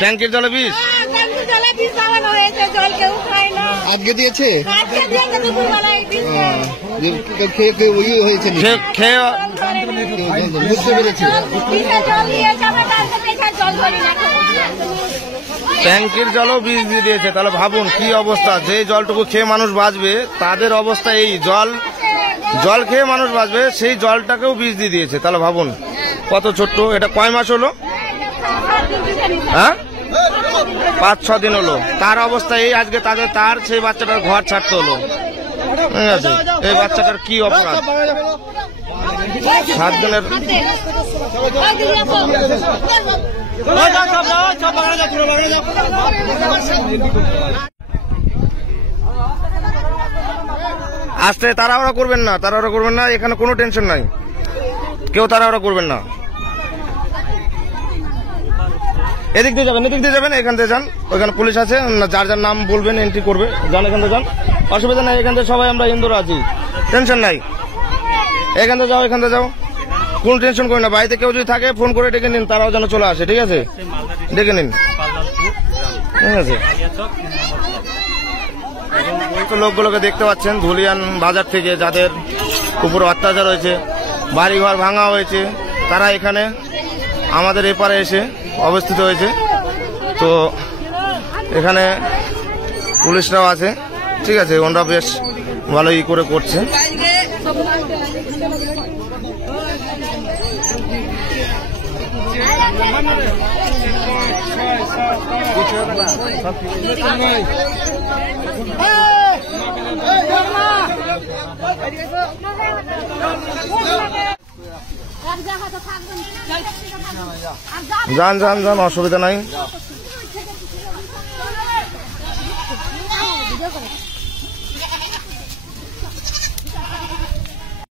ট্যাঙ্কির জলে বিষ আজকে দিয়েছে খেয়ে বুঝতে পেরেছি। ট্যাঙ্কির জলও বিষ দিয়ে দিয়েছে। তাহলে ভাবুন কি অবস্থা, যে জলটুকু খেয়ে মানুষ বাঁচবে তাদের অবস্থা এই। জল খেয়ে মানুষ বাঁচবে, সেই জলটাকেও বিষ দিয়ে দিয়েছে। তাহলে ভাবুন কত ছোট্ট। এটা কয় মাস হলো? হ্যাঁ, 5-6 দিন হলো। তার অবস্থা এই। আজকে তার সেই বাচ্চাটার ঘর ছাড়তে হলো। ঠিক আছে, এই বাচ্চাটার কি অপরাধ? 7 দিনের আসতে তাড়াহুড়া করবেন না, এখানে কোনো টেনশন নাই, কেউ তাড়াহুড়া করবেন না। এদিক দিয়ে যাবেন, এখান থেকে যান, ওইখানে পুলিশ আছে, যার যার নাম বলবেন এন্ট্রি করবে। যান, এখান থেকে যান, অসুবিধা নাই। এখান থেকে সবাই আমরা হিন্দুরা আছি, টেনশন নাই। এখান থেকে যাও, কোন টেনশন করেন না। বাড়িতে কেউ যদি থাকে ফোন করে ডেকে নিন, তারাও যেন চলে আসে। ঠিক আছে, ডেকে নিন। ঠিক আছে, লোকগুলোকে দেখতে পাচ্ছেন ধুলিয়ান বাজার থেকে, যাদের উপর অত্যাচার হয়েছে, বাড়িঘর ভাঙা হয়েছে, তারা এখানে আমাদের এপারে এসে অবস্থিত হয়েছে। তো এখানে পুলিশরাও আছে। ঠিক আছে, ওনারা বেশ ভালোই করে করছে। যান, অসুবিধা নাই।